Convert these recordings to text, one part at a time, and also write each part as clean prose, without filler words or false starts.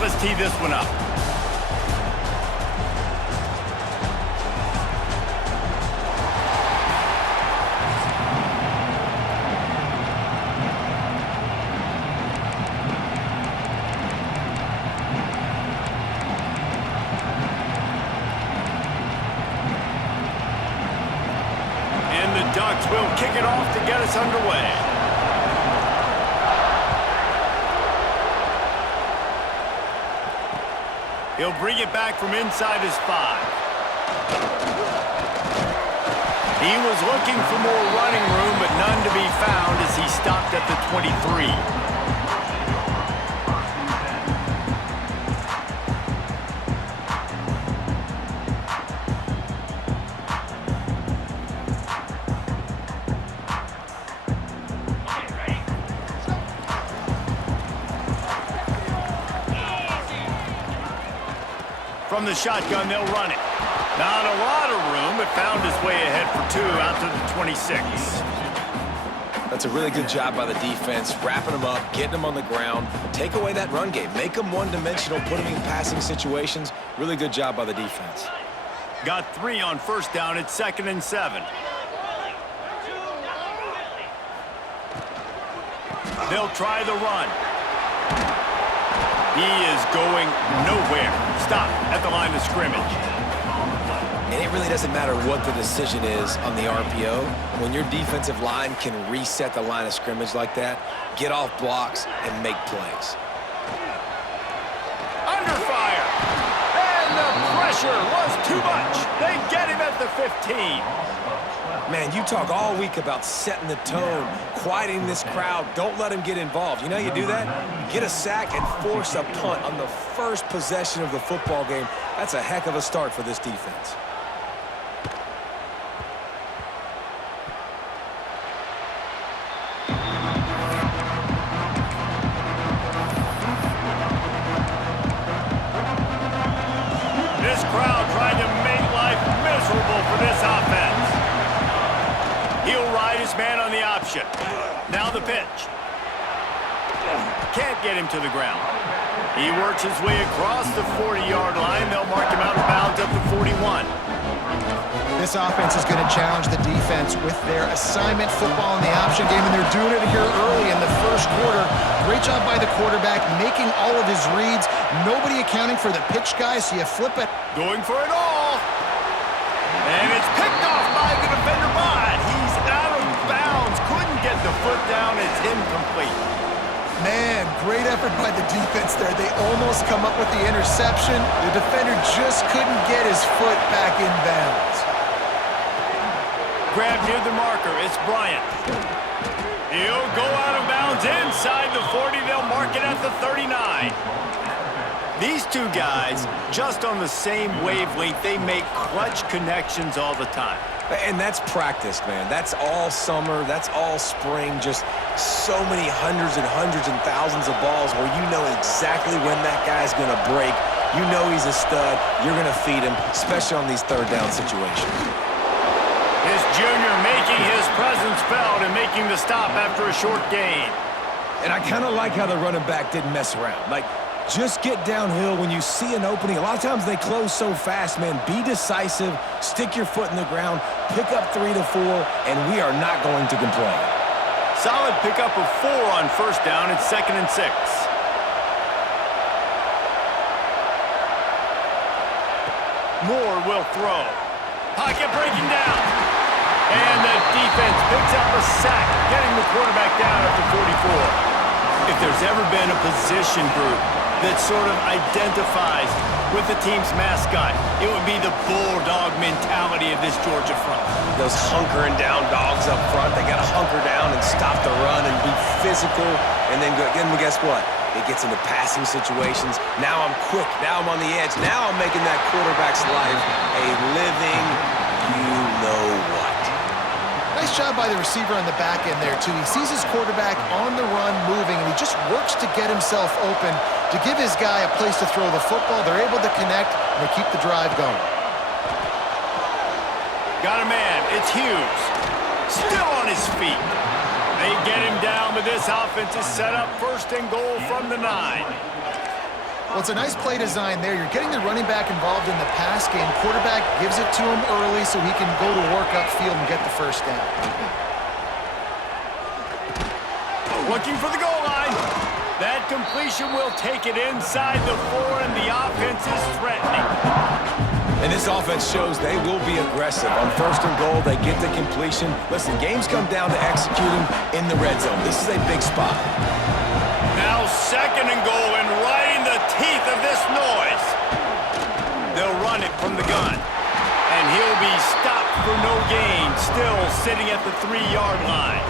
Let's tee this one up. And the Ducks will kick it off to get us underway. He'll bring it back from inside his 5. He was looking for more running room, but none to be found as he stopped at the 23. From the shotgun, they'll run it. Not a lot of room, but found his way ahead for 2 out to the 26. That's a really good job by the defense, wrapping them up, getting them on the ground. Take away that run game. Make them one-dimensional, put them in passing situations. Really good job by the defense. Got 3 on first down. It's 2nd and 7. They'll try the run. He is going nowhere. Stop at the line of scrimmage. And it really doesn't matter what the decision is on the RPO. When your defensive line can reset the line of scrimmage like that, get off blocks and make plays. Under fire. And the pressure was too much. They get him at the 15. Man, you talk all week about setting the tone, quieting this crowd. Don't let them get involved. You know how you do that? Get a sack and force a punt on the first possession of the football game. That's a heck of a start for this defense. This crowd trying to make life miserable for this offense. He'll ride his man on the option. Now the pitch. Can't get him to the ground. He works his way across the 40-yard line. They'll mark him out of bounds at the 41. This offense is going to challenge the defense with their assignment football in the option game, and they're doing it here early in the first quarter. Great job by the quarterback, making all of his reads. Nobody accounting for the pitch guy, so you flip it. Going for it all. And it's picked off by the defender, but he's out of bounds. Couldn't get the foot down. It's incomplete. Man, great effort by the defense there. They almost come up with the interception. The defender just couldn't get his foot back in bounds. Grab near the marker. It's Bryant. He'll go out of bounds inside the 40. They'll mark it at the 39. These two guys, just on the same wavelength, they make clutch connections all the time. And that's practice, man. That's all summer. That's all spring. Just so many hundreds and thousands of balls where you know exactly when that guy's going to break. You know he's a stud. You're going to feed him, especially on these third down situations. His junior making his presence felt and making the stop after a short gain. And I kind of like how the running back didn't mess around. Like, just get downhill when you see an opening. A lot of times they close so fast, man. Be decisive, stick your foot in the ground, pick up 3 to 4, and we are not going to complain. Solid pickup of 4 on first down. It's 2nd and 6. Moore will throw. Pocket breaking down. And the defense picks up a sack, getting the quarterback down at the 44. If there's ever been a position group that sort of identifies with the team's mascot, it would be the bulldog mentality of this Georgia front. Those hunkering down dogs up front, they got to hunker down and stop the run and be physical. And then guess what? It gets into passing situations. Now I'm quick. Now I'm on the edge. Now I'm making that quarterback's life a living you-know-what. Nice job by the receiver on the back end there, too. He sees his quarterback on the run moving, and he just works to get himself open to give his guy a place to throw the football. They're able to connect, and they keep the drive going. Got a man. It's Hughes. Still on his feet. They get him down, but this offense is set up 1st and goal from the 9. Well, it's a nice play design there. You're getting the running back involved in the pass game. Quarterback gives it to him early so he can go to work upfield and get the first down. Looking for the goal line. That completion will take it inside the 4, and the offense is threatening. And this offense shows they will be aggressive. On 1st and goal, they get the completion. Listen, games come down to executing in the red zone. This is a big spot. Now 2nd and goal, and right in the teeth of this noise. They'll run it from the gun. And he'll be stopped for no gain, still sitting at the 3-yard line.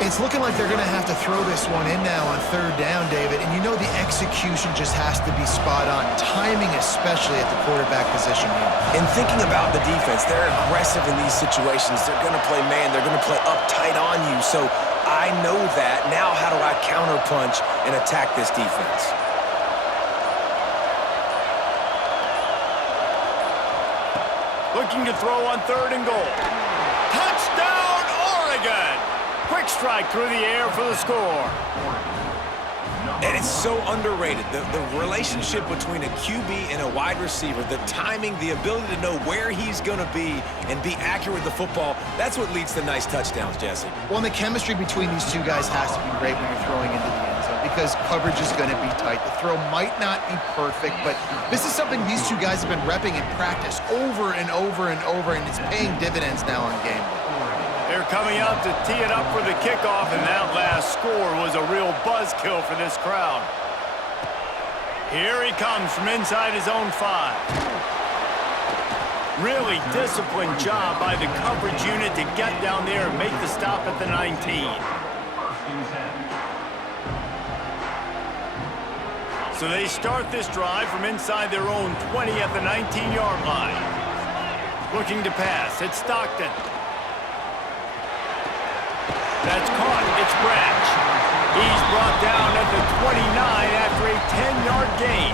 It's looking like they're going to have to throw this one in now on 3rd down, David. And you know the execution just has to be spot on. Timing especially at the quarterback position here. And thinking about the defense, they're aggressive in these situations. They're going to play man. They're going to play uptight on you. So I know that. Now how do I counterpunch and attack this defense? Looking to throw on 3rd and goal. Touchdown, Oregon! Quick strike through the air for the score. And it's so underrated. The relationship between a QB and a wide receiver, the timing, the ability to know where he's going to be and be accurate with the football, that's what leads to nice touchdowns, Jesse. Well, and the chemistry between these two guys has to be great when you're throwing into the end zone because coverage is going to be tight. The throw might not be perfect, but this is something these two guys have been repping in practice over and over and over, and it's paying dividends now on game day. They're coming out to tee it up for the kickoff, and that last score was a real buzzkill for this crowd. Here he comes from inside his own 5. Really disciplined job by the coverage unit to get down there and make the stop at the 19. So they start this drive from inside their own 20 at the 19-yard line. Looking to pass, it's Stockton. That's caught. It's Branch. He's brought down at the 29 after a 10-yard gain.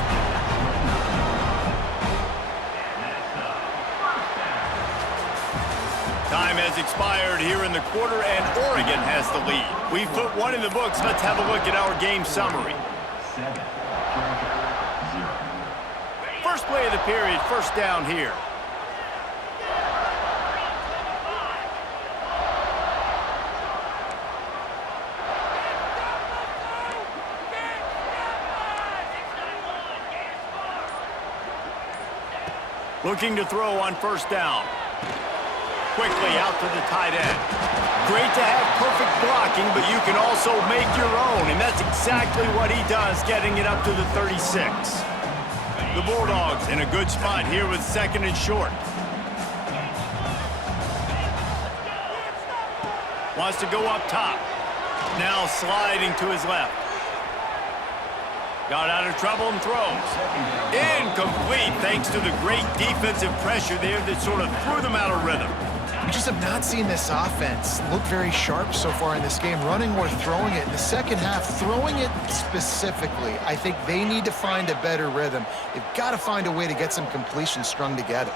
Time has expired here in the quarter, and Oregon has the lead. We've put one in the books. Let's have a look at our game summary. First play of the period, 1st down here. Looking to throw on 1st down. Quickly out to the tight end. Great to have perfect blocking, but you can also make your own, and that's exactly what he does, getting it up to the 36. The Bulldogs in a good spot here with 2nd and short. Wants to go up top. Now sliding to his left. Got out of trouble and throws. Incomplete thanks to the great defensive pressure there that sort of threw them out of rhythm. We just have not seen this offense look very sharp so far in this game, running or throwing it. In the second half, throwing it specifically, I think they need to find a better rhythm. They've got to find a way to get some completions strung together.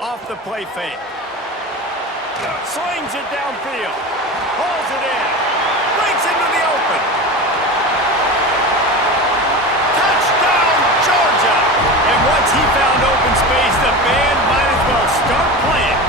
Off the play fake. Slings it downfield. Hauls it in. Breaks into the open. Touchdown, Georgia! And once he found open space, the band might as well start playing.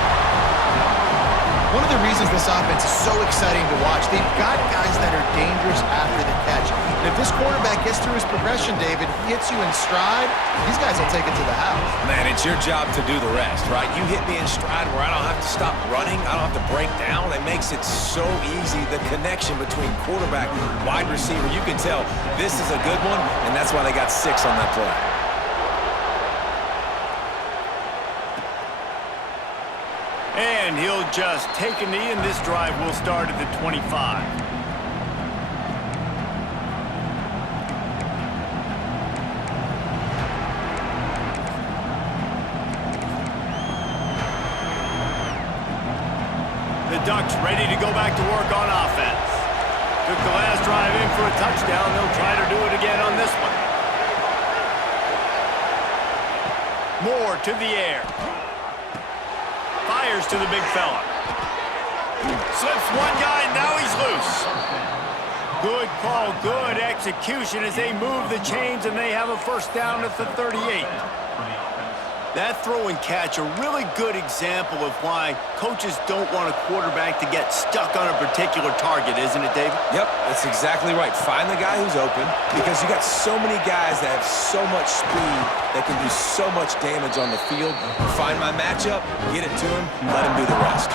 One of the reasons this offense is so exciting to watch, they've got guys that are dangerous after the catch. And if this quarterback gets through his progression, David, hits you in stride, these guys will take it to the house. Man, it's your job to do the rest, right? You hit me in stride where I don't have to stop running. I don't have to break down. It makes it so easy. The connection between quarterback, wide receiver, you can tell this is a good one, and that's why they got 6 on that play. And he'll just take a knee, and this drive will start at the 25. The Ducks ready to go back to work on offense. Took the last drive in for a touchdown. They'll try to do it again on this one. Moore to the air. Fires to the big fella. Slips one guy, now he's loose. Good call, good execution as they move the chains and they have a first down at the 38. That throw and catch, a really good example of why coaches don't want a quarterback to get stuck on a particular target, isn't it, David? Yep, that's exactly right. Find the guy who's open because you got so many guys that have so much speed that can do so much damage on the field. Find my matchup, get it to him, let him do the rest.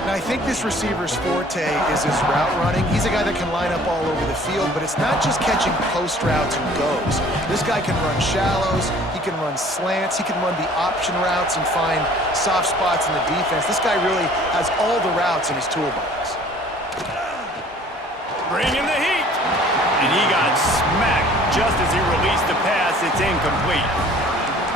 And I think this receiver's forte is his route running. He's a guy that can line up all over the field, but it's not just catching post routes and goes. This guy can run shallows, he can run slants, he can run the option routes and find soft spots in the defense. This guy really has all the routes in his toolbox. Bringing the heat. And he got smacked just as he released the pass. It's incomplete.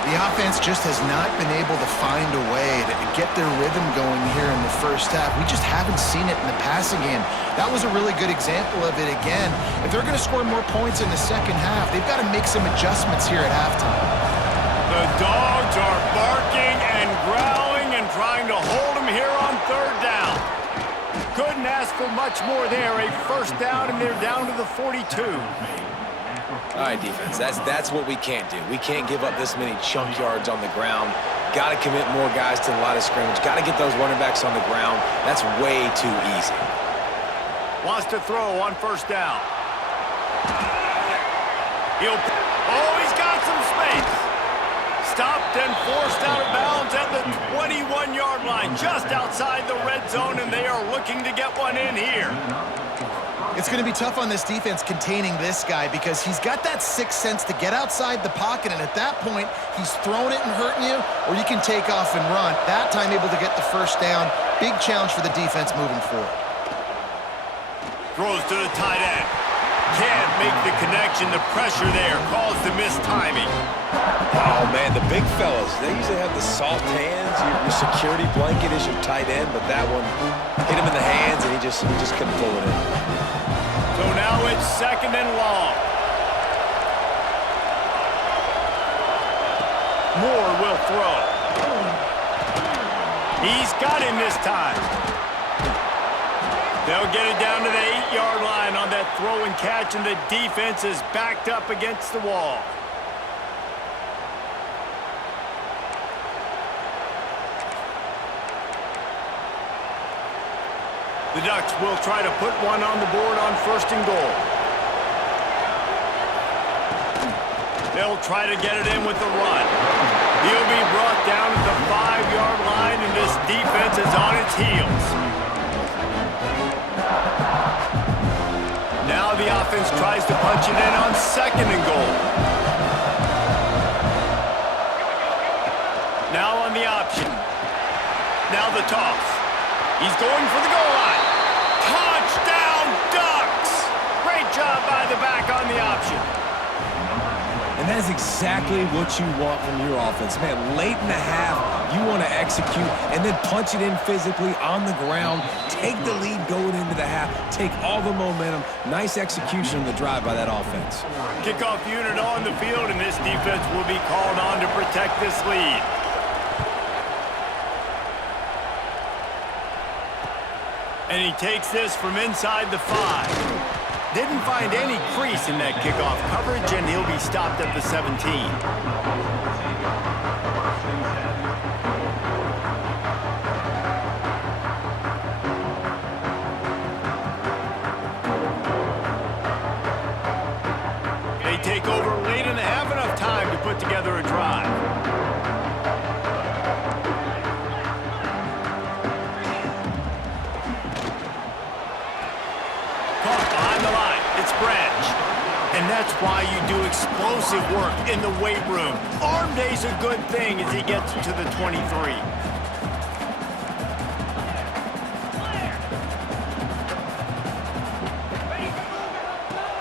The offense just has not been able to find a way to get their rhythm going here in the first half. We just haven't seen it in the passing game. That was a really good example of it again. If they're going to score more points in the second half, they've got to make some adjustments here at halftime. The Dogs are barking and growling and trying to hold him here on third down. Couldn't ask for much more there. A first down, and they're down to the 42. All right, defense, that's what we can't do. We can't give up this many chunk yards on the ground. Got to commit more guys to the line of scrimmage. Got to get those running backs on the ground. That's way too easy. Wants to throw on first down. He's got some space. Stopped and forced out of bounds at the 21-yard line, just outside the red zone, and they are looking to get one in here. It's going to be tough on this defense containing this guy because he's got that sixth sense to get outside the pocket, and at that point, he's throwing it and hurting you, or you can take off and run. That time able to get the first down. Big challenge for the defense moving forward. Throws to the tight end. Can't make the connection. The pressure there caused the missed timing. Oh, man, the big fellas, they usually have the soft hands. Your security blanket is your tight end, but that one hit him in the hands, and he just couldn't pull it in. So now it's second and long. Moore will throw. He's got him this time. They'll get it down to the 8-yard line on that throw and catch, and the defense is backed up against the wall. The Ducks will try to put one on the board on first and goal. They'll try to get it in with the run. He'll be brought down at the 5-yard line, and this defense is on its heels. Now the offense tries to punch it in on second and goal. Now on the option. Now the toss. He's going for the goal line. Touchdown, Ducks! Great job by the back on the option. And that is exactly what you want from your offense. Man, late in the half, you want to execute and then punch it in physically on the ground. Take the lead going into the half. Take all the momentum. Nice execution on the drive by that offense. Kickoff unit on the field, and this defense will be called on to protect this lead. And he takes this from inside the 5. Didn't find any crease in that kickoff coverage, and he'll be stopped at the 17. They take over late and have enough time to put together a drive. Branch. And that's why you do explosive work in the weight room. Arm day's a good thing as he gets to the 23.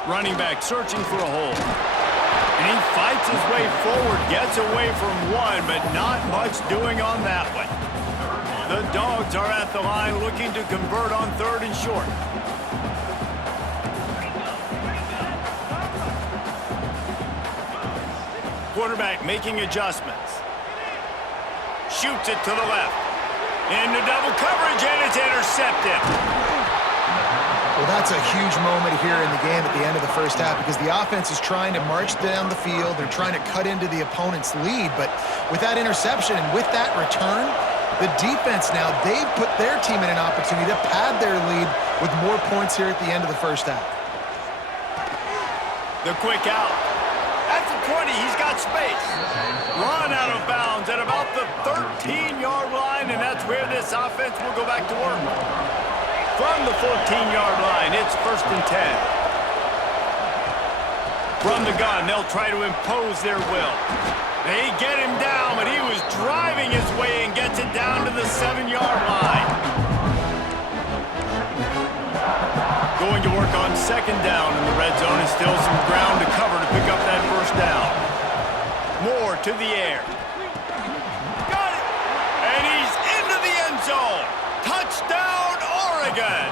Running back searching for a hole. And he fights his way forward, gets away from one, but not much doing on that one. The Dogs are at the line looking to convert on third and short. Quarterback making adjustments. Shoots it to the left. Into double coverage, and it's intercepted. Well, that's a huge moment here in the game at the end of the first half because the offense is trying to march down the field. They're trying to cut into the opponent's lead, but with that interception and with that return, the defense now, they've put their team in an opportunity to pad their lead with more points here at the end of the first half. The quick out. At the 20, he's got space. Run out of bounds at about the 13-yard line, and that's where this offense will go back to work. From the 14-yard line, it's 1st and 10. From the gun, they'll try to impose their will. They get him down, but he was driving his way and gets it down to the 7-yard line. Going to work on 2nd down in the red zone, and still some ground to cover to pick up that 1st down. Moore to the air. Got it! And he's into the end zone. Touchdown, Oregon!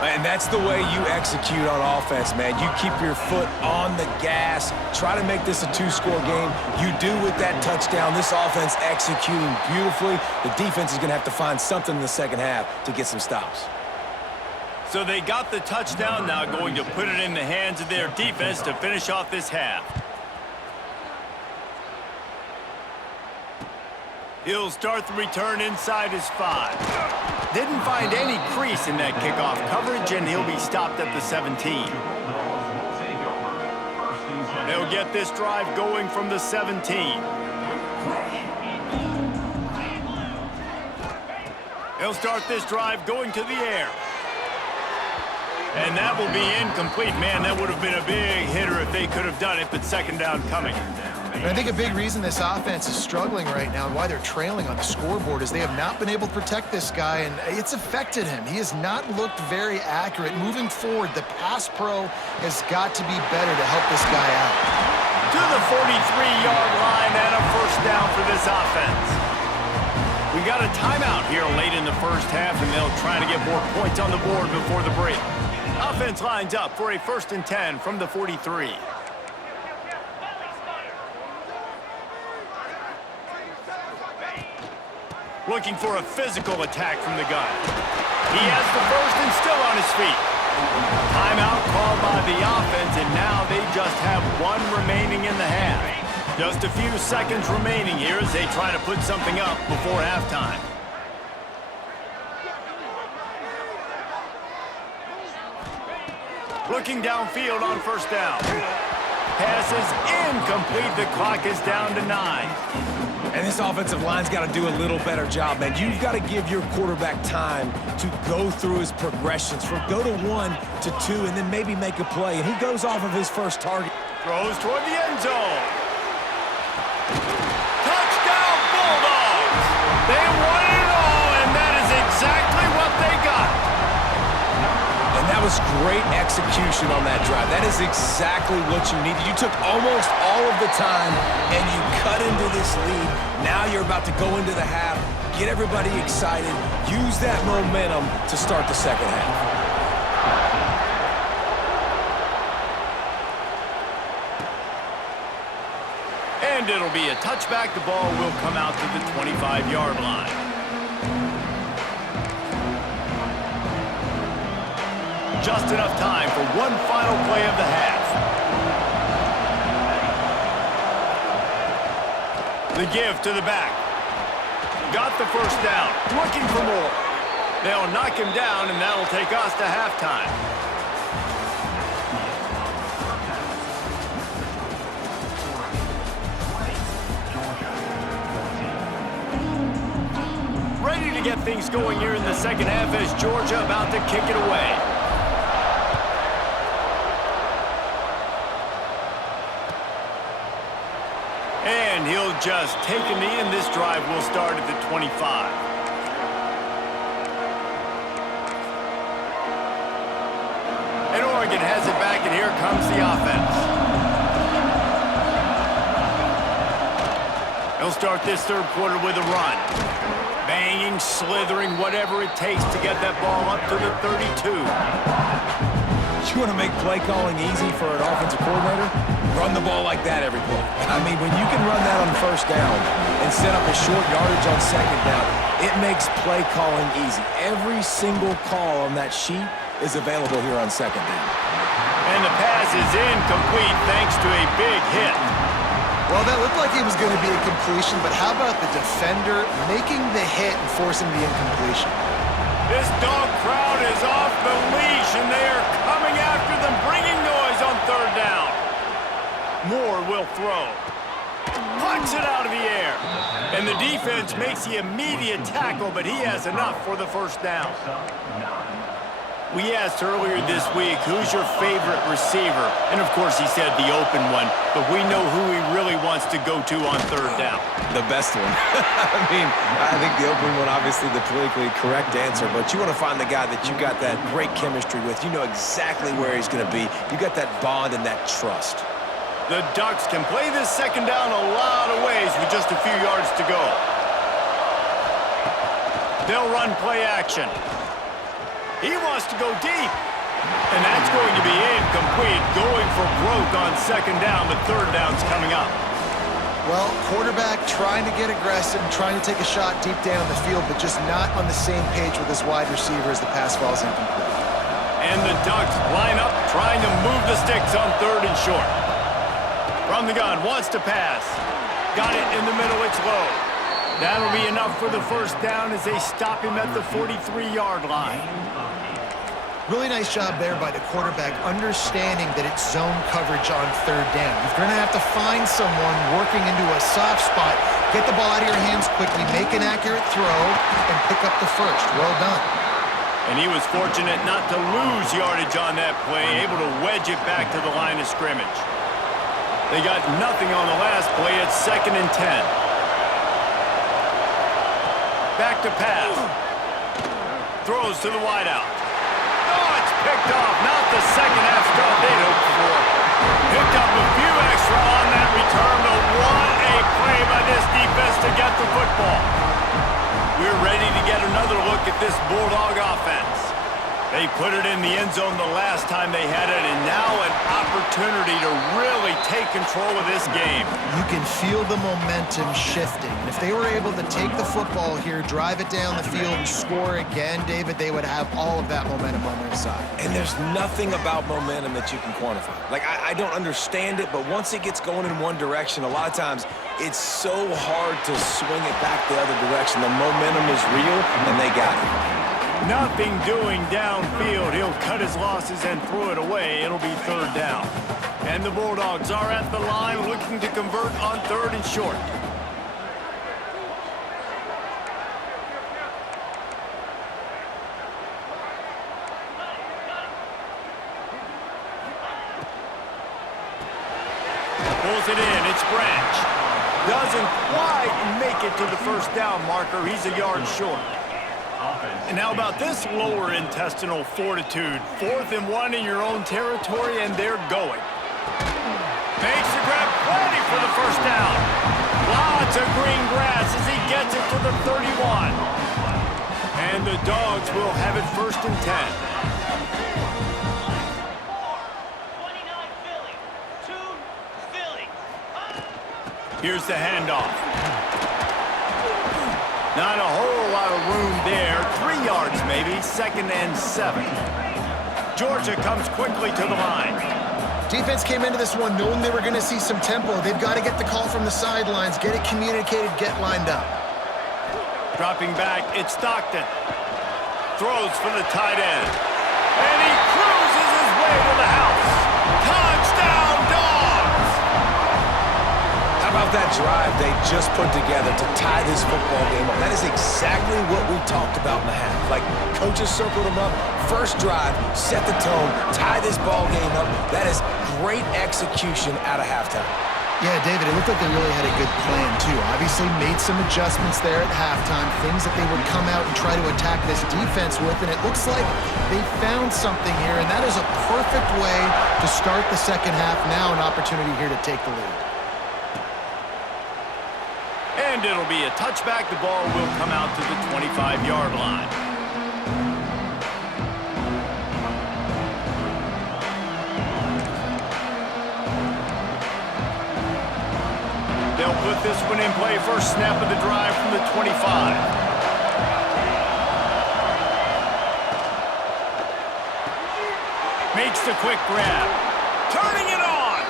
And that's the way you execute on offense, man. You keep your foot on the gas. Try to make this a 2-score game. You do with that touchdown. This offense executing beautifully. The defense is going to have to find something in the second half to get some stops. So they got the touchdown, now going to put it in the hands of their defense to finish off this half. He'll start the return inside his 5. Didn't find any crease in that kickoff coverage, and he'll be stopped at the 17. They'll get this drive going from the 17. They'll start this drive going to the air. And that will be incomplete. Man, that would have been a big hitter if they could have done it, but 2nd down coming. And I think a big reason this offense is struggling right now and why they're trailing on the scoreboard is they have not been able to protect this guy, and it's affected him. He has not looked very accurate. Moving forward, the pass pro has got to be better to help this guy out. To the 43-yard line and a 1st down for this offense. We got a timeout here late in the first half, and they'll try to get more points on the board before the break. Offense lines up for a 1st and 10 from the 43. Looking for a physical attack from the gun. He has the 1st and still on his feet. Timeout called by the offense, and now they just have 1 remaining in the half. Just a few seconds remaining here as they try to put something up before halftime. Looking downfield on 1st down. Pass is incomplete. The clock is down to 9. And this offensive line's got to do a little better job, man. You've got to give your quarterback time to go through his progressions, from go to 1 to 2, and then maybe make a play. And he goes off of his first target. Throws toward the end zone. Touchdown, Bulldogs! They won it all, and that is exactly what they got. And that was great execution on that drive. That is exactly what you needed. You took almost all of the time, and you cut into this lead. Now you're about to go into the half, get everybody excited, use that momentum to start the second half. And it'll be a touchback. The ball will come out to the 25-yard line. Just enough time for one final play of the half. The give to the back. Got the 1st down. Looking for more. They'll knock him down, and that'll take us to halftime. Ready to get things going here in the second half as Georgia about to kick it away. And he'll just take a knee, and this drive will start at the 25. And Oregon has it back, and here comes the offense. He'll start this 3rd quarter with a run. Banging, slithering, whatever it takes to get that ball up to the 32. You want to make play calling easy for an offensive coordinator? Run the ball like that every play. I mean, when you can run that on 1st down and set up a short yardage on 2nd down, It makes play calling easy. Every single call on that sheet is available here on second down. And the pass is incomplete thanks to a big hit. Well, that looked like it was going to be a completion, but how about the defender making the hit and forcing the incompletion? This dog crowd is off the leash, and they are coming after them, bringing noise on third down. Moore will throw. Punch it out of the air. And the defense makes the immediate tackle, but he has enough for the first down. We asked earlier this week, who's your favorite receiver? And, of course, he said the open one, but we know who he really wants to go to on third down. The best one. I think the open one, obviously the politically correct answer, but you want to find the guy that you got that great chemistry with. You know exactly where he's going to be. You got that bond and that trust. The Ducks can play this second down a lot of ways with just a few yards to go. They'll run play action. He wants to go deep. And that's going to be incomplete, going for broke on second down, but third down's coming up. Well, quarterback trying to get aggressive, trying to take a shot deep down the field, but just not on the same page with his wide receiver as the pass falls incomplete. And the Ducks line up, trying to move the sticks on third and short. From the gun, wants to pass. Got it in the middle, it's low. That'll be enough for the first down as they stop him at the 43-yard line. Really nice job there by the quarterback, understanding that it's zone coverage on third down. You're going to have to find someone working into a soft spot, get the ball out of your hands quickly, make an accurate throw, and pick up the first. Well done. And he was fortunate not to lose yardage on that play, able to wedge it back to the line of scrimmage. They got nothing on the last play. It's 2nd and 10. Back to pass. Throws to the wideout. Oh, it's picked off. Not the second half stuff they'd hoped for. Picked up a few extra on that return, but what a play by this defense to get the football. We're ready to get another look at this Bulldog offense. They put it in the end zone the last time they had it, and now an opportunity to really take control of this game. You can feel the momentum shifting. And if they were able to take the football here, drive it down the field, and score again, David, they would have all of that momentum on their side. And there's nothing about momentum that you can quantify. Like, I don't understand it, but once it gets going in one direction, a lot of times it's so hard to swing it back the other direction. The momentum is real, and they got it. Nothing doing downfield. He'll cut his losses and throw it away. It'll be third down. And the Bulldogs are at the line looking to convert on third and short. Pulls it in. It's Branch. Doesn't quite make it to the first down marker. He's a yard short. And how about this lower intestinal fortitude? 4th and 1 in your own territory, and they're going. Makes the grab, plenty for the first down. Lots of green grass as he gets it to the 31. And the Dogs will have it 1st and 10. Here's the handoff. Not a whole lot of room there. 3 yards maybe. 2nd and 7. Georgia comes quickly to the line. Defense came into this one knowing they were going to see some tempo. They've got to get the call from the sidelines, get it communicated, get lined up. Dropping back, it's Stockton. Throws for the tight end. And he cruises his way to the house. Touchdown, Dogs! How about that drive they just put together to tie this football game up? That is exactly what we talked about in the half. Like, coaches circled them up. First drive, set the tone, tie this ball game up. That is great execution out of halftime. Yeah, David, it looked like they really had a good plan, too. Obviously made some adjustments there at halftime, things that they would come out and try to attack this defense with, and it looks like they found something here, and that is a perfect way to start the second half. Now an opportunity here to take the lead. And it'll be a touchback. The ball will come out to the 25-yard line. They'll put this one in play. First snap of the drive from the 25. Makes the quick grab. Turning it on.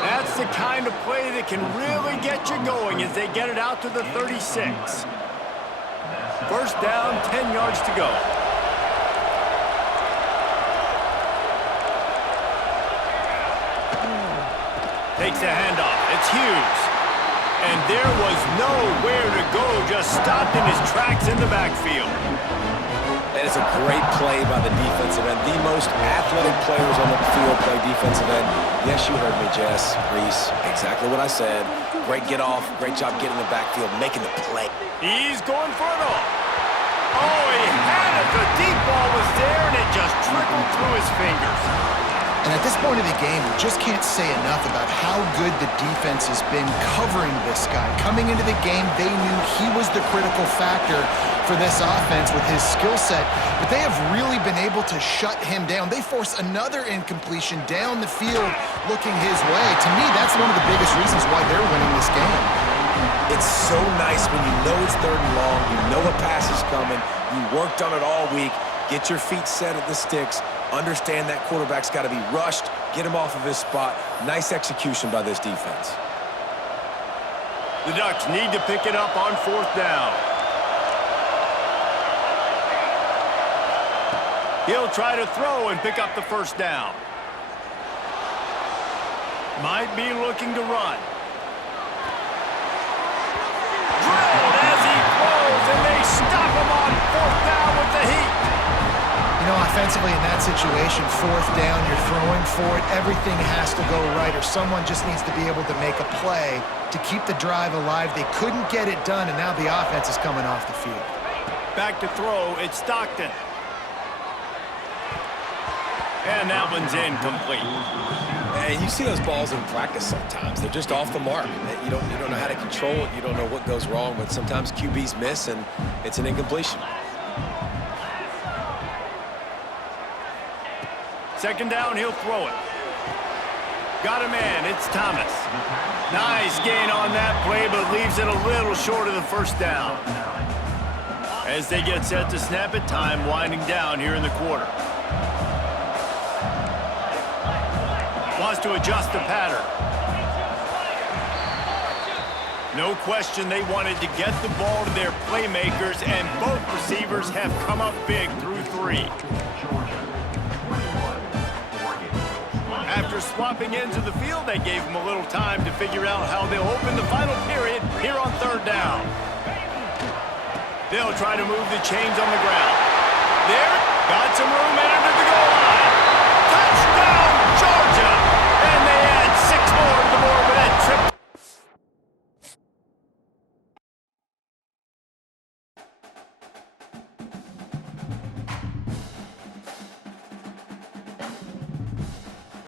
That's the kind of play that can really get you going as they get it out to the 36. First down, 10 yards to go. Takes a handoff. It's Hughes. And there was nowhere to go, just stopped in his tracks in the backfield. And it's a great play by the defensive end. The most athletic players on the field play defensive end. Yes, you heard me, Jess, Reese. Exactly what I said. Great get off. Great job getting the backfield, making the play. He's going for it all. Oh, he had it. The deep ball was there, and it just trickled through his fingers. And at this point of the game, we just can't say enough about how good the defense has been covering this guy. Coming into the game, they knew he was the critical factor for this offense with his skill set, but they have really been able to shut him down. They force another incompletion down the field looking his way. To me, that's one of the biggest reasons why they're winning this game. It's so nice when you know it's third and long, you know a pass is coming, you worked on it all week, get your feet set at the sticks, understand that quarterback's got to be rushed, get him off of his spot. Nice execution by this defense. The Ducks need to pick it up on fourth down. He'll try to throw and pick up the first down. Might be looking to run. Drilled as he throws, and they stop him on fourth down with the heat. You know, offensively in that situation, fourth down, you're throwing for it. Everything has to go right, or someone just needs to be able to make a play to keep the drive alive. They couldn't get it done, and now the offense is coming off the field. Back to throw, it's Stockton. And that one's incomplete. And you see those balls in practice sometimes. They're just off the mark. You don't know how to control it. You don't know what goes wrong, but sometimes QBs miss, and it's an incompletion. Second down, he'll throw it. Got a man, it's Thomas. Nice gain on that play, but leaves it a little short of the first down. As they get set to snap it, time winding down here in the quarter. Wants to adjust the pattern. No question they wanted to get the ball to their playmakers, and both receivers have come up big through three. After swapping ends of the field, they gave them a little time to figure out how they'll open the final period here on third down. They'll try to move the chains on the ground. There